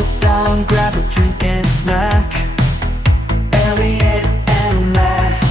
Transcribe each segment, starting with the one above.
Sit down, grab a drink and a snack. Elliot and Matt,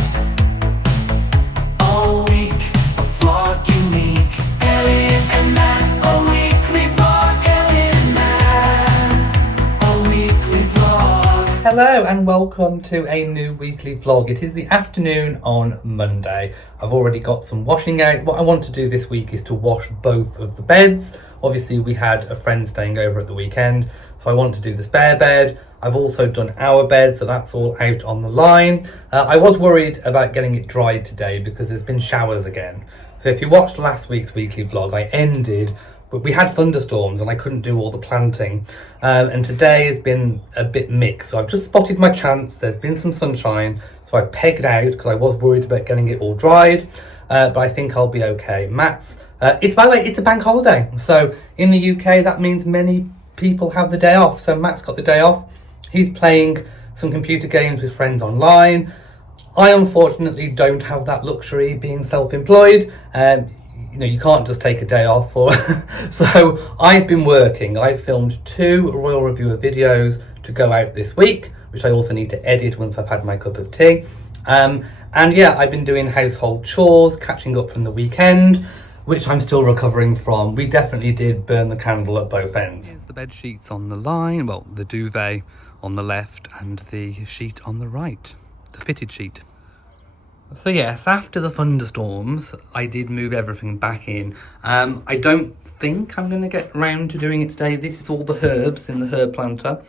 all week, a vlog unique. Elliot and Matt, a weekly vlog. Elliot and Matt, a weekly vlog. Hello and welcome to a new weekly vlog. It is the afternoon on Monday. I've already got some washing out. What I want to do this week is to wash both of the beds. Obviously we had a friend staying over at the weekend, so I want to do the spare bed. I've also done our bed, so that's all out on the line. I was worried about getting it dried today because there's been showers again. So if you watched last week's weekly vlog, I ended, but we had thunderstorms and I couldn't do all the planting. And today has been a bit mixed. So I've just spotted my chance. There's been some sunshine, so I pegged out because I was worried about getting it all dried. But I think I'll be okay. Matt's, by the way, it's a bank holiday. So in the UK, that means many people have the day off. So Matt's got the day off. He's playing some computer games with friends online. I unfortunately don't have that luxury being self-employed. You can't just take a day off. So I've been working. I've filmed 2 Royal Reviewer videos to go out this week, which I also need to edit once I've had my cup of tea. And yeah, I've been doing household chores, catching up from the weekend, which I'm still recovering from. We definitely did burn the candle at both ends. Here's the bed sheets on the line, well, the duvet on the left and the sheet on the right, the fitted sheet. So yes, after the thunderstorms, I did move everything back in. I don't think I'm going to get around to doing it today. This is all the herbs in the herb planter.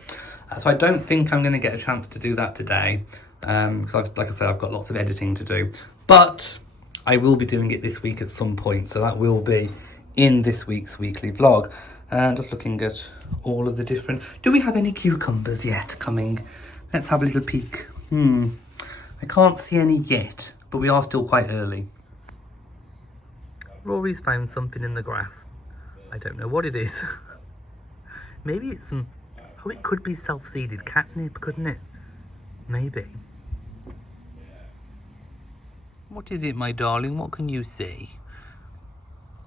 So I don't think I'm going to get a chance to do that today. Because like I said, I've got lots of editing to do. But I will be doing it this week at some point. So that will be in this week's weekly vlog. And just looking at all of the different... Do we have any cucumbers yet coming? Let's have a little peek. I can't see any yet, but we are still quite early. Rory's found something in the grass. I don't know what it is. Maybe it's some... Oh, it could be self-seeded catnip, couldn't it? Maybe. What is it, my darling? What can you see?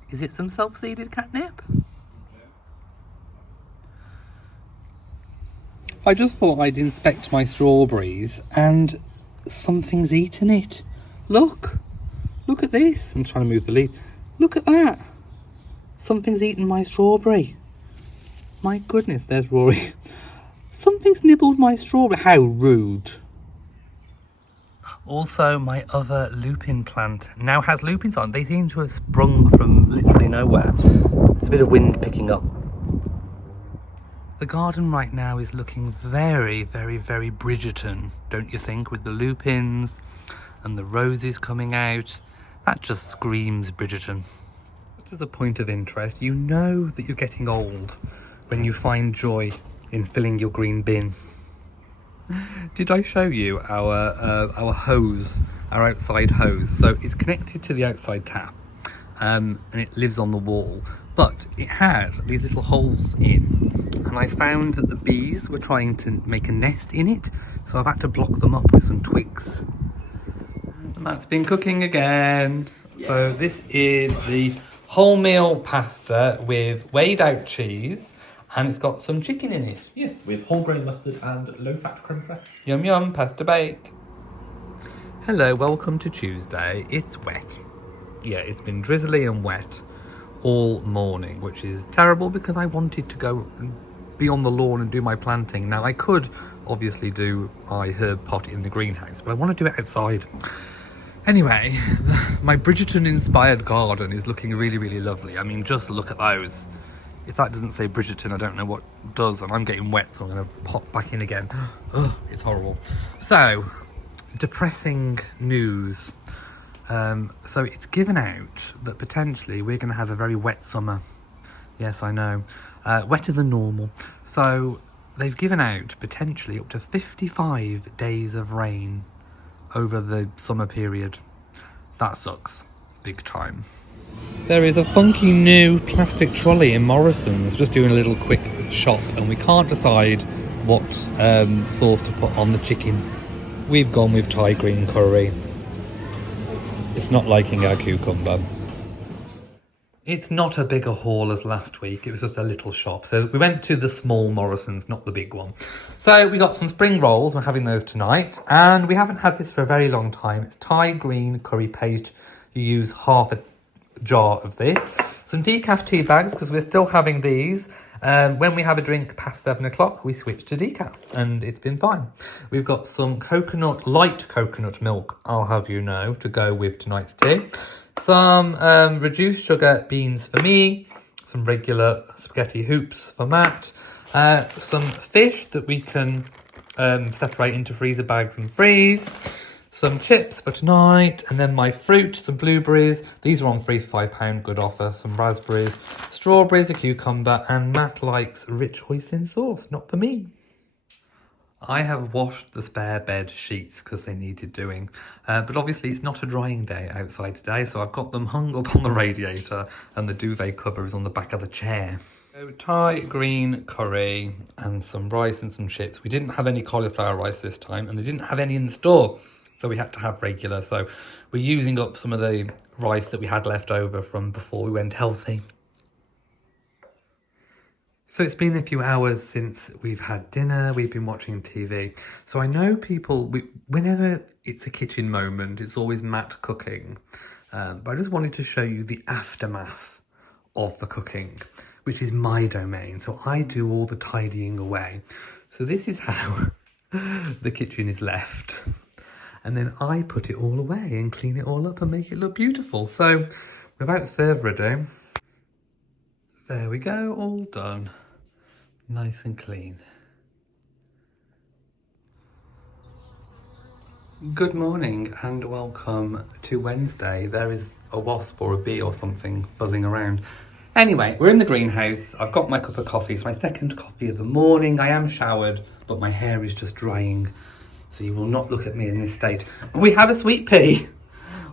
Is it some self-seeded catnip? I just thought I'd inspect my strawberries and something's eaten it. Look at this. I'm trying to move the leaf. Look at that. Something's eaten my strawberry. My goodness, there's Rory. Something's nibbled my strawberry. How rude. Also, my other lupin plant now has lupins on. They seem to have sprung from literally nowhere. There's a bit of wind picking up. The garden right now is looking very, very, very Bridgerton, don't you think? With the lupins and the roses coming out. That just screams Bridgerton. Just as a point of interest, you know that you're getting old when you find joy in filling your green bin. Did I show you our hose, our outside hose? So it's connected to the outside tap, and it lives on the wall. But it had these little holes in, and I found that the bees were trying to make a nest in it, so I've had to block them up with some twigs. And that's been cooking again. Yeah. So this is the wholemeal pasta with weighed out cheese, and it's got some chicken in it. Yes, with whole grain mustard and low-fat creme fraiche. Yum yum, pasta bake. Hello, welcome to Tuesday. It's wet. Yeah, it's been drizzly and wet all morning, which is terrible because I wanted to go and be on the lawn and do my planting. Now I could obviously do my herb pot in the greenhouse, but I want to do it outside. Anyway, my Bridgerton inspired garden is looking really, really lovely. I mean, just look at those. If that doesn't say Bridgerton, I don't know what does, and I'm getting wet, so I'm going to pop back in again. Ugh, it's horrible. So, depressing news. So it's given out that potentially we're going to have a very wet summer. Yes, I know. Wetter than normal. So they've given out potentially up to 55 days of rain over the summer period. That sucks. Big time. There is a funky new plastic trolley in Morrison's. Just doing a little quick shop, and we can't decide what sauce to put on the chicken. We've gone with Thai green curry. It's not liking our cucumber. It's not a bigger haul as last week. It was just a little shop. So we went to the small Morrison's, not the big one. So we got some spring rolls. We're having those tonight. And we haven't had this for a very long time. It's Thai green curry paste. You use half a jar of this. Some decaf tea bags, because we're still having these. When we have a drink past 7 o'clock, we switch to decaf. And it's been fine. We've got some light coconut milk, I'll have you know, to go with tonight's tea. Some reduced sugar beans for me, some regular spaghetti hoops for Matt, some fish that we can separate into freezer bags and freeze, some chips for tonight, and then my fruit, some blueberries. These are on free for £5, good offer. Some raspberries, strawberries, a cucumber, and Matt likes rich hoisin sauce, not for me. I have washed the spare bed sheets because they needed doing, but obviously it's not a drying day outside today, so I've got them hung up on the radiator and the duvet cover is on the back of the chair. So Thai green curry and some rice and some chips. We didn't have any cauliflower rice this time and they didn't have any in the store, so we had to have regular. So we're using up some of the rice that we had left over from before we went healthy. So it's been a few hours since we've had dinner, we've been watching TV. So I know people, whenever it's a kitchen moment, it's always Matt cooking. But I just wanted to show you the aftermath of the cooking, which is my domain. So I do all the tidying away. So this is how the kitchen is left. And then I put it all away and clean it all up and make it look beautiful. So without further ado, there we go, all done. Nice and clean. Good morning and welcome to Wednesday. There is a wasp or a bee or something buzzing around. Anyway, we're in the greenhouse. I've got my cup of coffee. It's my second coffee of the morning. I am showered, but my hair is just drying. So you will not look at me in this state. We have a sweet pea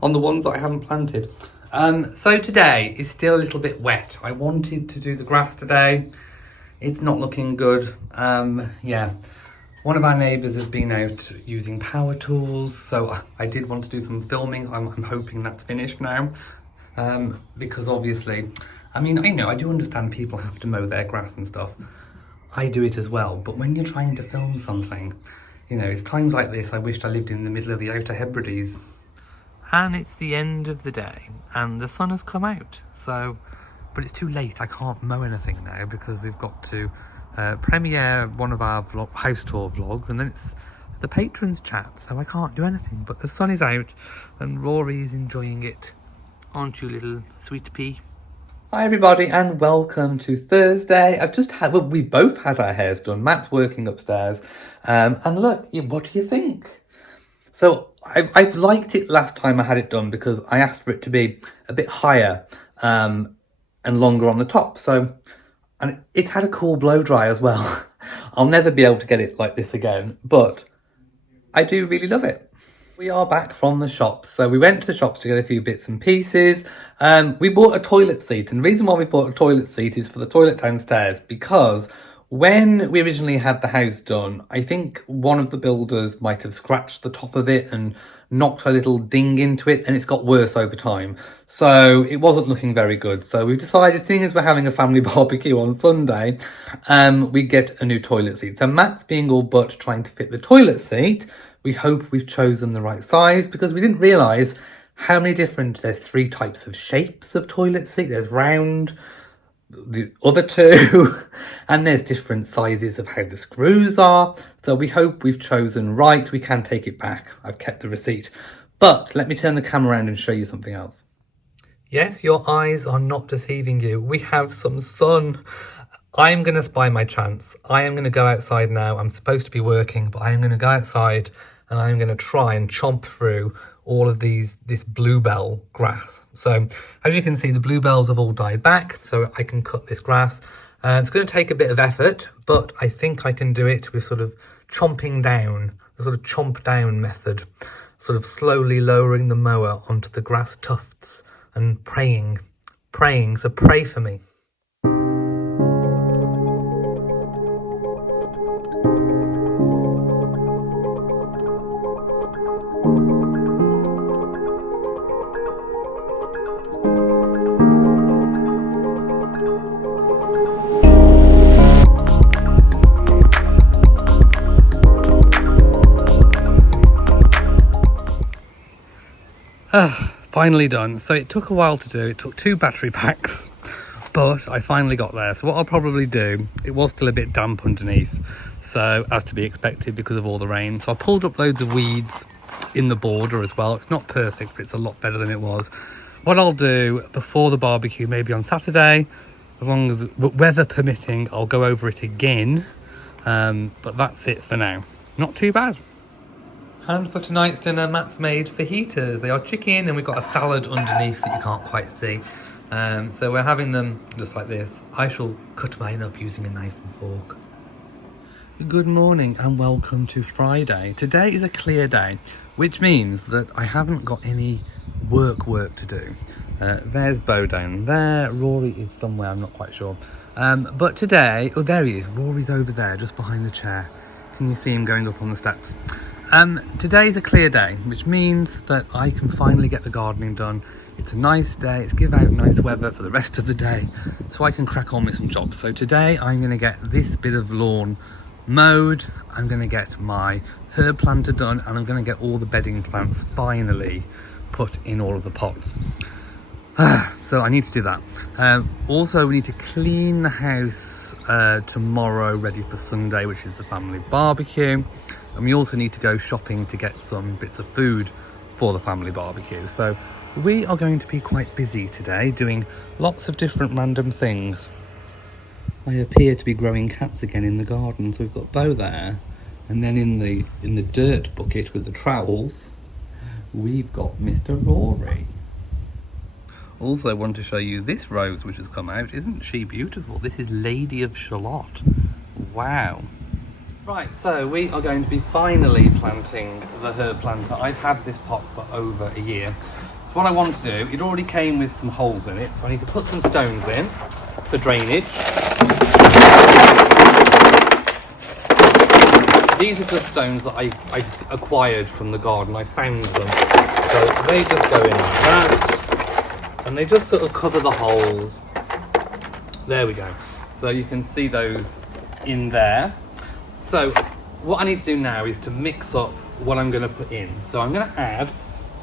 on the ones that I haven't planted. So today is still a little bit wet. I wanted to do the grass today. It's not looking good. Yeah, one of our neighbours has been out using power tools, so I did want to do some filming. I'm hoping that's finished now, because obviously, I mean, I do understand people have to mow their grass and stuff. I do it as well, but when you're trying to film something, it's times like this I wished I lived in the middle of the Outer Hebrides. And it's the end of the day, and the sun has come out, so... But it's too late, I can't mow anything now because we've got to premiere one of our house tour vlogs and then it's the patrons chat, so I can't do anything. But the sun is out and Rory is enjoying it. Aren't you, little sweet pea? Hi everybody and welcome to Thursday. We've both had our hairs done. Matt's working upstairs. And look, what do you think? So I've liked it last time I had it done because I asked for it to be a bit higher. And longer on the top, and it's had a cool blow dry as well. I'll never be able to get it like this again, but I do really love it. We are back from the shops, so we went to the shops to get a few bits and pieces. We bought a toilet seat, and the reason why we bought a toilet seat is for the toilet downstairs, because when we originally had the house done, I think one of the builders might have scratched the top of it and knocked a little ding into it, and it's got worse over time. So it wasn't looking very good. So we decided, seeing as we're having a family barbecue on Sunday, we get a new toilet seat. So Matt's being all but trying to fit the toilet seat. We hope we've chosen the right size because we didn't realise how many there's 3 types of shapes of toilet seat. There's round, the other 2, and there's different sizes of how the screws are. So we hope we've chosen right. We can take it back. I've kept the receipt. But let me turn the camera around and show you something else. Yes, your eyes are not deceiving you. We have some sun. I'm going to spy my chance. I am going to go outside now. I'm supposed to be working, but I am going to go outside and I'm going to try and chomp through all of this bluebell grass. So as you can see, the bluebells have all died back, so I can cut this grass. It's going to take a bit of effort, but I think I can do it with sort of chomping down, the sort of chomp down method, sort of slowly lowering the mower onto the grass tufts and praying, so pray for me. Finally done. So it took a while to do. It took 2 battery packs, but I finally got there. So what I'll probably do, it was still a bit damp underneath, so as to be expected because of all the rain. So I pulled up loads of weeds in the border as well. It's not perfect, but it's a lot better than it was. What I'll do before the barbecue, maybe on Saturday, as long as weather permitting, I'll go over it again. But that's it for now. Not too bad. And for tonight's dinner, Matt's made fajitas. They are chicken, and we've got a salad underneath that you can't quite see. So we're having them just like this. I shall cut mine up using a knife and fork. Good morning and welcome to Friday. Today is a clear day, which means that I haven't got any work to do. There's Bo down there. Rory is somewhere, I'm not quite sure. But today, oh, there he is. Rory's over there, just behind the chair. Can you see him going up on the steps? Today's a clear day, which means that I can finally get the gardening done. It's a nice day, it's give out nice weather for the rest of the day, so I can crack on with some jobs. So today I'm going to get this bit of lawn mowed, I'm going to get my herb planter done, and I'm going to get all the bedding plants finally put in all of the pots. So I need to do that. Also, we need to clean the house tomorrow, ready for Sunday, which is the family barbecue. And we also need to go shopping to get some bits of food for the family barbecue. So we are going to be quite busy today, doing lots of different random things. I appear to be growing cats again in the garden. So we've got Bo there, and then in the dirt bucket with the trowels, we've got Mr. Rory. Also want to show you this rose which has come out. Isn't she beautiful? This is Lady of Shalott. Wow. Right, so we are going to be finally planting the herb planter. I've had this pot for over a year. So what I want to do, it already came with some holes in it, so I need to put some stones in for drainage. These are just stones that I acquired from the garden. I found them. So they just go in like that, and they just sort of cover the holes. There we go. So you can see those in there. So what I need to do now is to mix up what I'm going to put in. So I'm going to add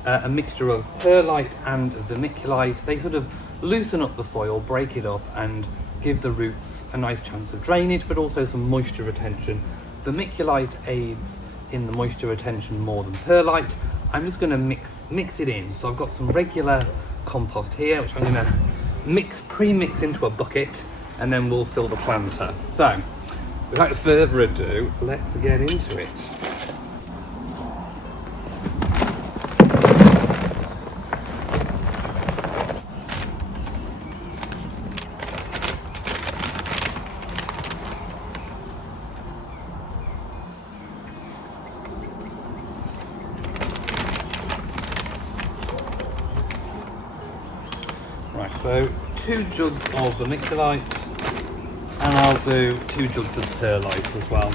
a mixture of perlite and vermiculite. They sort of loosen up the soil, break it up, and give the roots a nice chance of drainage, but also some moisture retention. Vermiculite aids in the moisture retention more than perlite. I'm just going to mix it in. So I've got some regular compost here, which I'm going to pre-mix into a bucket, and then we'll fill the planter. So without further ado, let's get into it. Right, so 2 jugs of vermiculite, and I'll do 2 jugs of perlite as well.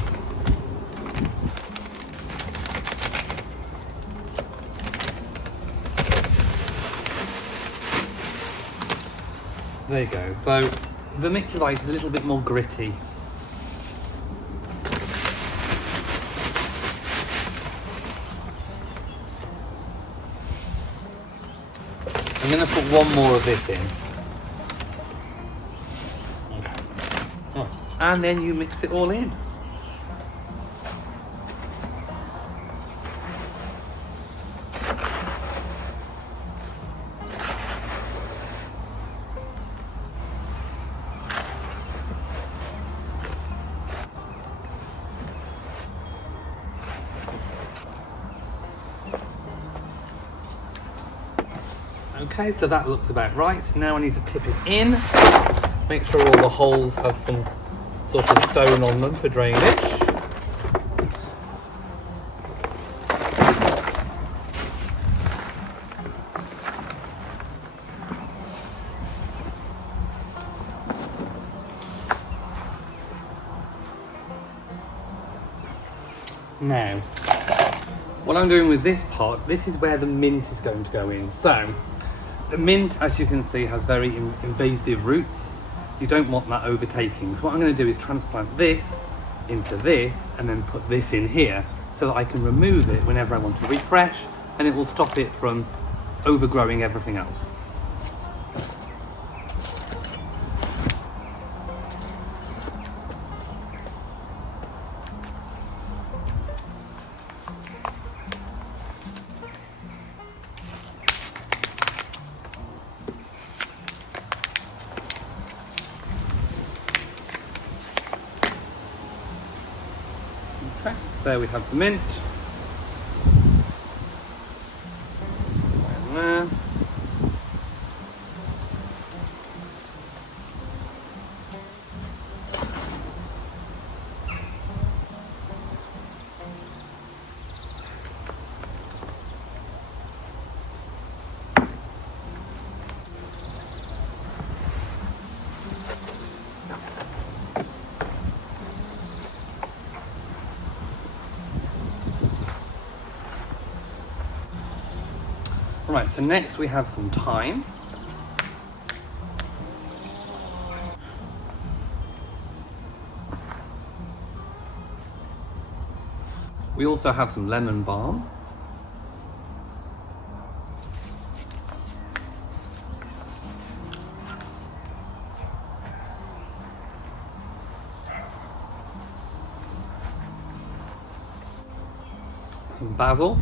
There you go. So vermiculite is a little bit more gritty. I'm going to put 1 more of this in. And then you mix it all in. Okay, so that looks about right. Now I need to tip it in. Make sure all the holes have some sort of stone on them for drainage. Now, what I'm doing with this pot, this is where the mint is going to go in. So, the mint, as you can see, has very invasive roots. You don't want that overtaking. So what I'm going to do is transplant this into this and then put this in here so that I can remove it whenever I want to refresh, and it will stop it from overgrowing everything else. Okay, so there we have the mint. There. Right, so next we have some thyme. We also have some lemon balm. Some basil.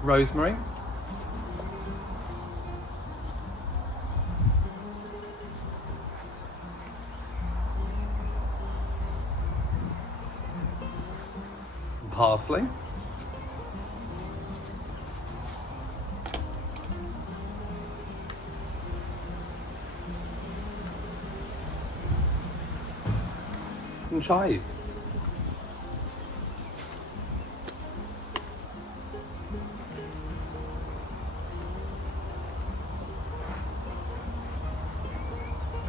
Rosemary. Parsley. And chives.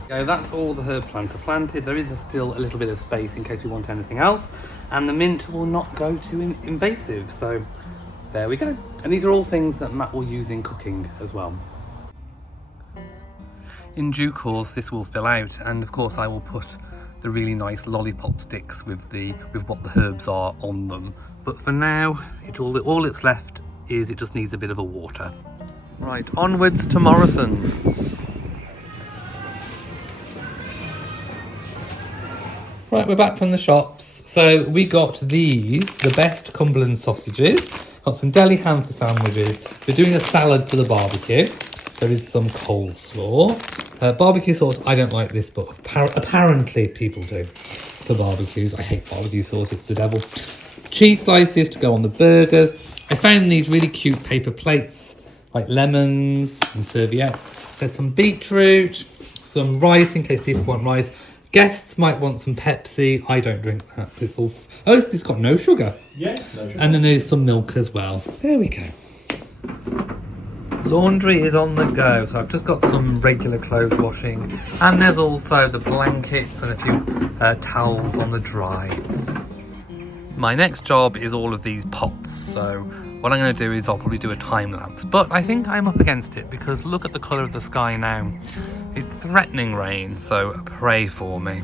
So that's all the herb plants are planted. There is still a little bit of space in case we want anything else, and the mint will not go too invasive. So there we go. And these are all things that Matt will use in cooking as well. In due course, this will fill out, and of course I will put the really nice lollipop sticks with what the herbs are on them. But for now, all it's left is it just needs a bit of a water. Right, onwards to Morrison's. Right, we're back from the shops. So we got these, the best Cumberland sausages. Got some deli ham for sandwiches. We're doing a salad for the barbecue. There is some coleslaw. Barbecue sauce, I don't like this, but apparently people do for barbecues. I hate barbecue sauce, it's the devil. Cheese slices to go on the burgers. I found these really cute paper plates, like lemons and serviettes. There's some beetroot, some rice in case people want rice. Guests might want some Pepsi. I don't drink that. It's all... Oh, it's got no sugar. Yeah, no sugar. And then there's some milk as well. There we go. Laundry is on the go. So I've just got some regular clothes washing. And there's also the blankets and a few towels on the dry. My next job is all of these pots. So what I'm going to do is I'll probably do a time lapse. But I think I'm up against it because look at the colour of the sky now. It's threatening rain, so pray for me.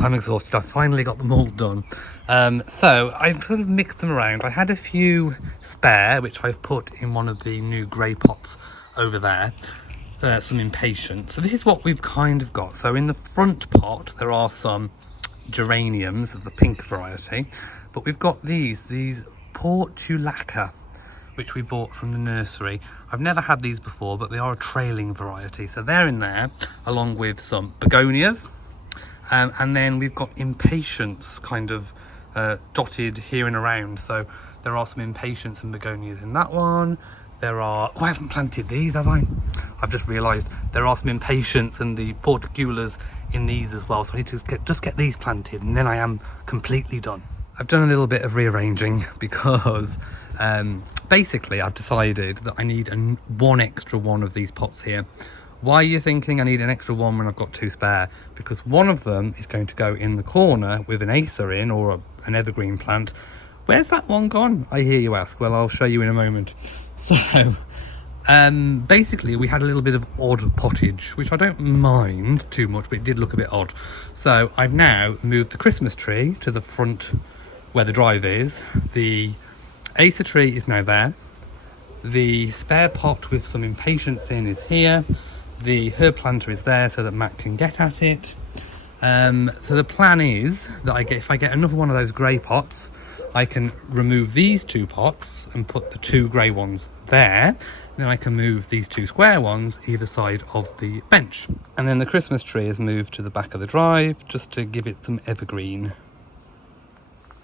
I'm exhausted. I finally got them all done. So I've sort of mixed them around. I had a few spare, which I've put in one of the new grey pots over there. Some impatient. So this is what we've kind of got. So in the front pot, there are some geraniums of the pink variety, but we've got these portulaca, which we bought from the nursery. I've never had these before, but they are a trailing variety, so they're in there along with some begonias, and then we've got impatiens kind of dotted here and around. So there are some impatiens and begonias in that one. There are, oh, I haven't planted these, have I? I've just realised there are some impatiens and the porticulas in these as well, so I need to just get these planted, and then I am completely done. I've done a little bit of rearranging because basically I've decided that I need one extra one of these pots here. Why are you thinking I need an extra one when I've got two spare? Because one of them is going to go in the corner with an acer in, or an evergreen plant. Where's that one gone, I hear you ask? Well, I'll show you in a moment. So basically we had a little bit of odd pottage, which I don't mind too much, but it did look a bit odd. So I've now moved the Christmas tree to the front where the drive is. The acer tree is now there. The spare pot with some impatiens in is here. The herb planter is there so that Matt can get at it. So the plan is that if I get another one of those grey pots, I can remove these two pots and put the two grey ones there. Then I can move these two square ones either side of the bench. And then the Christmas tree is moved to the back of the drive just to give it some evergreen.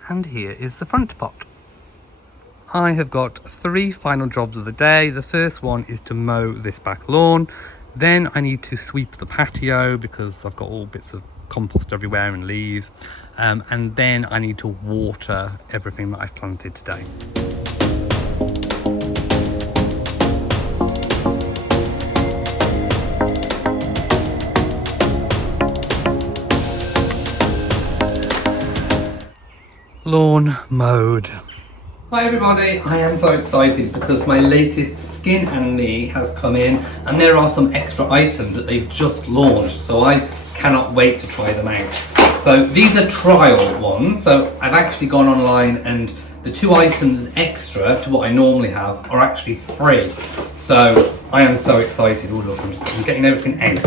And here is the front pot. I have got 3 final jobs of the day. The first one is to mow this back lawn. Then I need to sweep the patio because I've got all bits of compost everywhere and leaves. And then I need to water everything that I've planted today. Lawn mowed. Hi everybody, I am so excited because my latest Skin and Me has come in, and there are some extra items that they've just launched, so I cannot wait to try them out. So these are trial ones, so I've actually gone online, and the 2 items extra to what I normally have are actually free. So I am so excited. Oh look, I'm getting everything out.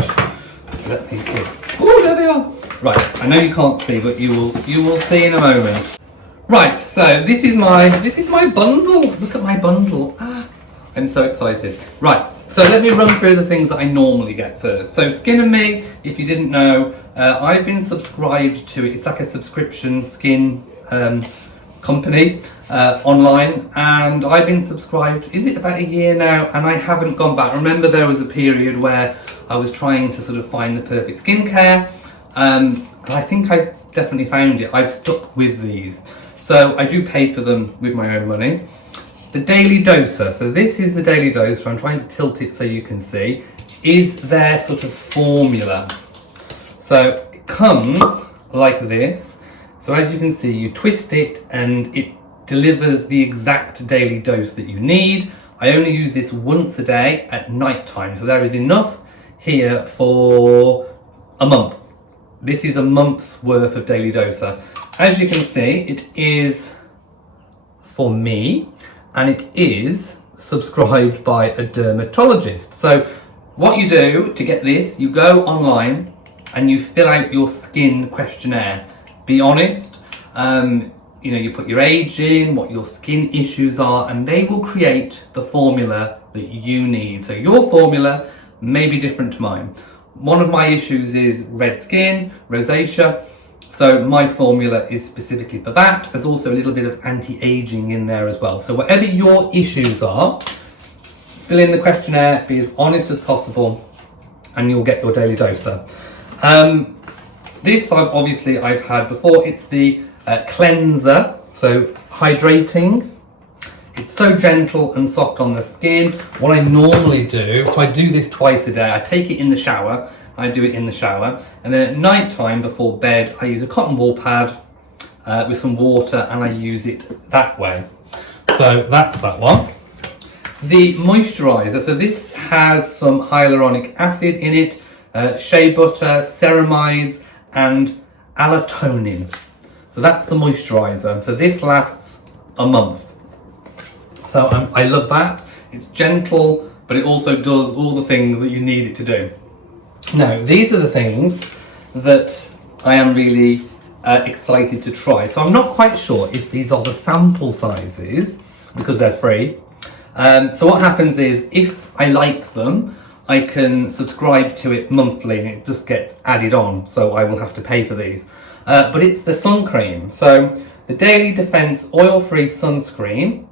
Let me see. Oh, there they are. Right, I know you can't see, but you will see in a moment. Right, so this is my bundle. Look at my bundle. I'm so excited. Right, so let me run through the things that I normally get first. So Skin and Me, if you didn't know, I've been subscribed to it. It's like a subscription skin company online, and I've been subscribed, is it about a year now? And I haven't gone back. Remember, there was a period where I was trying to sort of find the perfect skincare, and I think I definitely found it. I've stuck with these. So I do pay for them with my own money. The Daily Doser, so this is the Daily Doser, I'm trying to tilt it so you can see, is their sort of formula. So it comes like this. So as you can see, you twist it and it delivers the exact daily dose that you need. I only use this once a day at night time, so there is enough here for a month. This is a month's worth of Daily Doser. As you can see, it is for me, and it is subscribed by a dermatologist. So what you do to get this, you go online and you fill out your skin questionnaire. Be honest, you put your age in, what your skin issues are, and they will create the formula that you need. So your formula may be different to mine. One of my issues is red skin, rosacea. So my formula is specifically for that. There's also a little bit of anti-aging in there as well. So whatever your issues are, fill in the questionnaire, be as honest as possible, and you'll get your Daily Doser. This I've had before. It's the cleanser, so hydrating. It's so gentle and soft on the skin. What I normally do, so I do this twice a day. I take it in the shower. I do it in the shower, and then at night time before bed I use a cotton wool pad with some water, and I use it that way. So that's that one. The moisturiser, so this has some hyaluronic acid in it, shea butter, ceramides and allotonin. So that's the moisturiser. So this lasts a month. So I love that. It's gentle, but it also does all the things that you need it to do. Now, these are the things that I am really excited to try. So I'm not quite sure if these are the sample sizes because they're free. So what happens is if I like them, I can subscribe to it monthly and it just gets added on. So I will have to pay for these. But it's the sun cream. So the Daily Defense Oil-Free Sunscreen,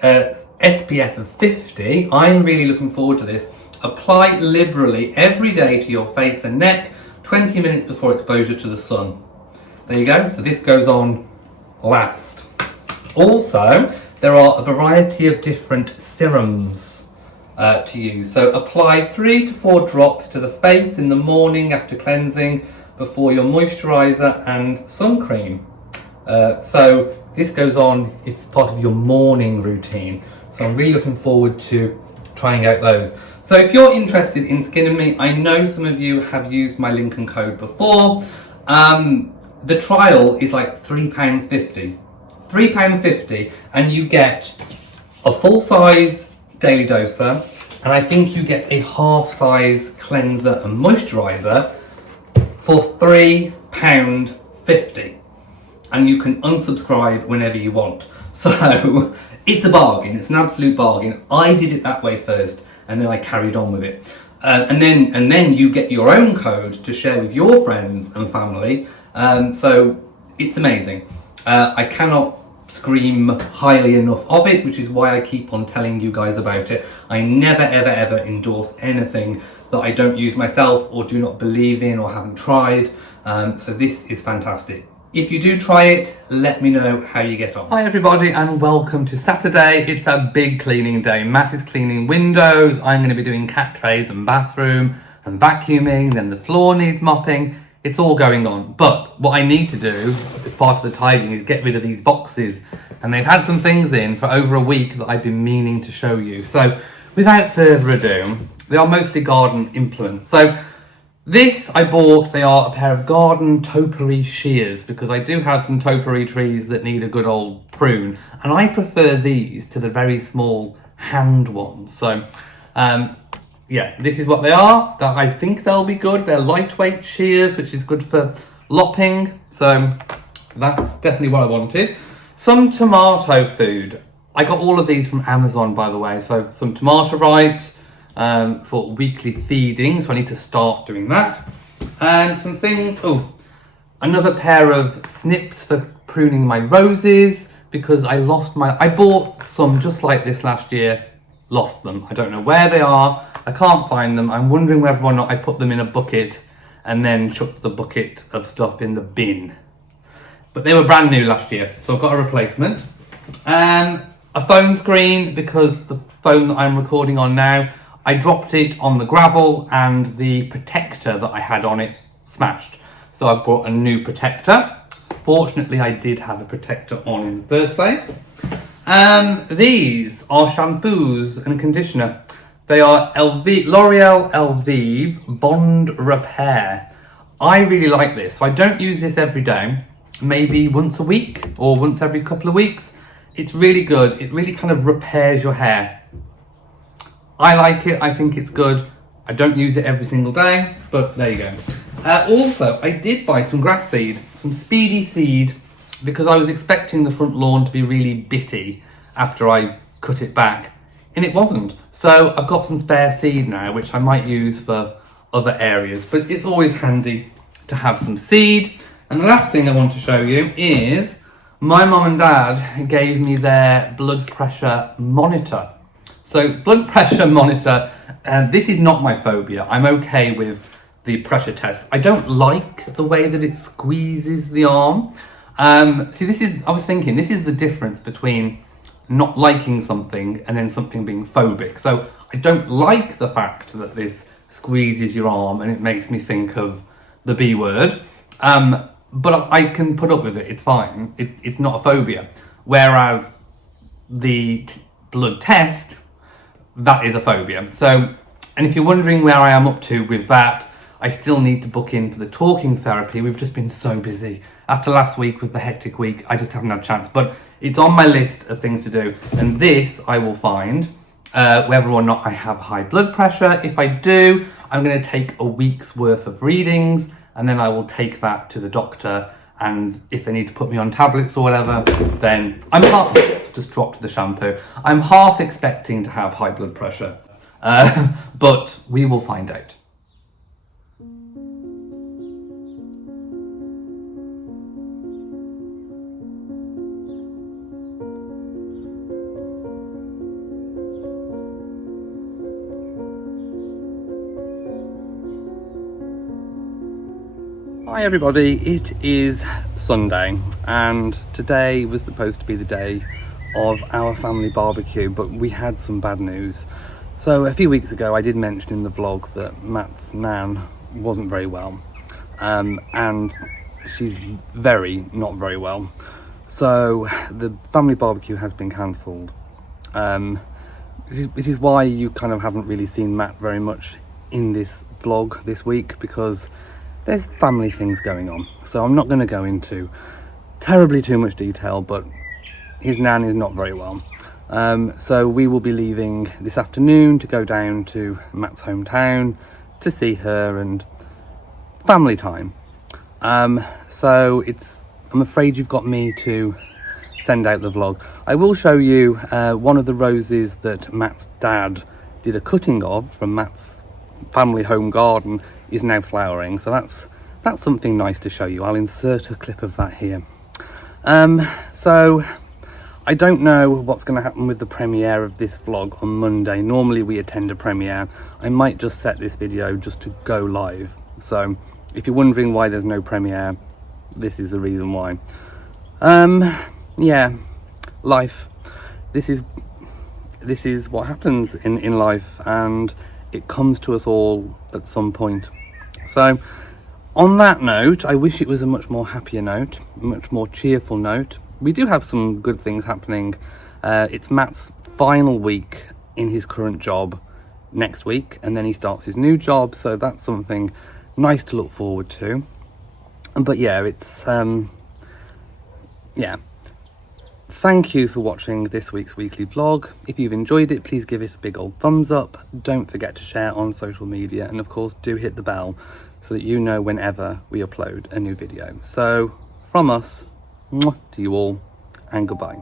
SPF of 50. I'm really looking forward to this. Apply liberally every day to your face and neck, 20 minutes before exposure to the sun. There you go. So this goes on last. Also, there are a variety of different serums to use. So apply 3 to 4 drops to the face in the morning after cleansing before your moisturiser and sun cream. So this goes on, it's part of your morning routine. So I'm really looking forward to trying out those. So if you're interested in Skin and Me, I know some of you have used my link and code before. The trial is like £3.50. £3.50 and you get a full size daily doser and I think you get a half size cleanser and moisturiser for £3.50 and you can unsubscribe whenever you want. So it's a bargain, it's an absolute bargain. I did it that way first and then I carried on with it. And then you get your own code to share with your friends and family. So it's amazing. I cannot scream highly enough of it, which is why I keep on telling you guys about it. I never ever ever endorse anything that I don't use myself or do not believe in or haven't tried. So this is fantastic. If you do try it, let me know how you get on. Hi everybody and welcome to Saturday. It's a big cleaning day. Matt is cleaning windows. I'm going to be doing cat trays and bathroom and vacuuming. Then the floor needs mopping. It's all going on. But what I need to do as part of the tidying is get rid of these boxes. And they've had some things in for over a week that I've been meaning to show you. So without further ado, they are mostly garden implements. So this I bought, they are a pair of garden topiary shears because I do have some topiary trees that need a good old prune. And I prefer these to the very small hand ones. So yeah, this is what they are. I think they'll be good. They're lightweight shears, which is good for lopping. So that's definitely what I wanted. Some tomato food. I got all of these from Amazon, by the way. So some tomato rice for weekly feeding. So I need to start doing that. And some things. Oh, another pair of snips for pruning my roses because I bought some just like this last year. Lost them. I don't know where they are. I can't find them. I'm wondering whether or not I put them in a bucket and then chucked the bucket of stuff in the bin. But they were brand new last year, so I've got a replacement. A phone screen because the phone that I'm recording on now, I dropped it on the gravel and the protector that I had on it smashed. So I bought a new protector. Fortunately, I did have a protector on in the first place. These are shampoos and conditioner. They are L'Oreal Elvive Bond Repair. I really like this. So I don't use this every day, maybe once a week or once every couple of weeks. It's really good. It really kind of repairs your hair. I like it. I think it's good. I don't use it every single day, but there you go. Also, I did buy some grass seed, some speedy seed, because I was expecting the front lawn to be really bitty after I cut it back, and it wasn't. So I've got some spare seed now, which I might use for other areas, but it's always handy to have some seed. And the last thing I want to show you is my mum and dad gave me their blood pressure monitor. So blood pressure monitor, this is not my phobia. I'm okay with the pressure test. I don't like the way that it squeezes the arm. I was thinking, this is the difference between not liking something and then something being phobic. So I don't like the fact that this squeezes your arm and it makes me think of the B word. But I can put up with it, it's fine. It's not a phobia. Whereas the blood test, that is a phobia. So, and if you're wondering where I am up to with that, I still need to book in for the talking therapy. We've just been so busy. After last week was the hectic week, I just haven't had a chance. But it's on my list of things to do. And this I will find whether or not I have high blood pressure. If I do, I'm going to take a week's worth of readings and then I will take that to the doctor and if they need to put me on tablets or whatever, then I'm just dropped the shampoo. I'm half expecting to have high blood pressure, but we will find out. Hi everybody, it is Sunday and today was supposed to be the day of our family barbecue, but we had some bad news. So a few weeks ago I did mention in the vlog that Matt's nan wasn't very well, and she's not very well. So the family barbecue has been cancelled, which is why you kind of haven't really seen Matt very much in this vlog this week, because there's family things going on. So I'm not going to go into terribly too much detail, but his nan is not very well. So we will be leaving this afternoon to go down to Matt's hometown to see her and family time. So I'm afraid you've got me to send out the vlog. I will show you one of the roses that Matt's dad did a cutting of from Matt's family home garden is now flowering, so that's something nice to show you. I'll insert a clip of that here. So I don't know what's going to happen with the premiere of this vlog on Monday. Normally we attend a premiere. I might just set this video just to go live. So if you're wondering why there's no premiere, this is the reason why. Yeah, life. This is what happens in life, and it comes to us all at some point. So on that note, I wish it was a much more happier note, a much more cheerful note. We do have some good things happening. It's Matt's final week in his current job next week, and then he starts his new job, so that's something nice to look forward to. But yeah, it's yeah. Thank you for watching this week's weekly vlog. If you've enjoyed it, please give it a big old thumbs up. Don't forget to share on social media, and of course do hit the bell so that you know whenever we upload a new video. So from us, mwah, to you all, and goodbye.